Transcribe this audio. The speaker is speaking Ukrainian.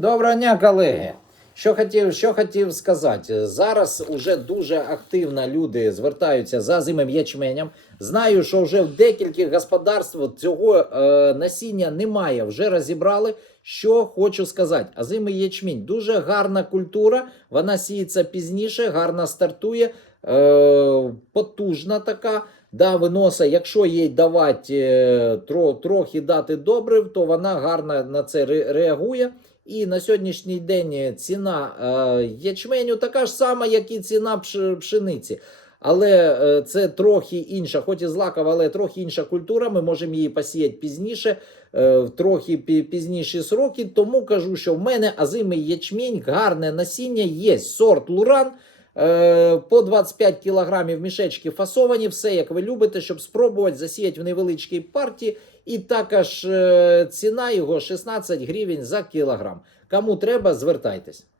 Доброго дня, колеги. Що хотів що хотів сказати, зараз вже дуже активно люди звертаються за зимим ячменям. Знаю, що вже в декількох господарств цього е, насіння немає, вже розібрали. Що хочу сказати, а зимий ячмінь дуже гарна культура, вона сіється пізніше, гарно стартує. Е, потужна така. Да, виноса, якщо їй давати е, тро, трохи дати добре, то вона гарно на це реагує. І на сьогоднішній день ціна е, ячменю така ж сама, як і ціна пшениці. Але е, це трохи інша, хоч і злакова, але трохи інша культура. Ми можемо її посіяти пізніше, е, трохи пізніші сроки. Тому кажу, що в мене азимий ячмінь, гарне насіння є сорт луран. Е, по 25 кілограмів мішечки фасовані, все як ви любите, щоб спробувати засіяти в невеличкій партії. І також е, ціна його 16 гривень за кілограм. Кому треба, звертайтесь.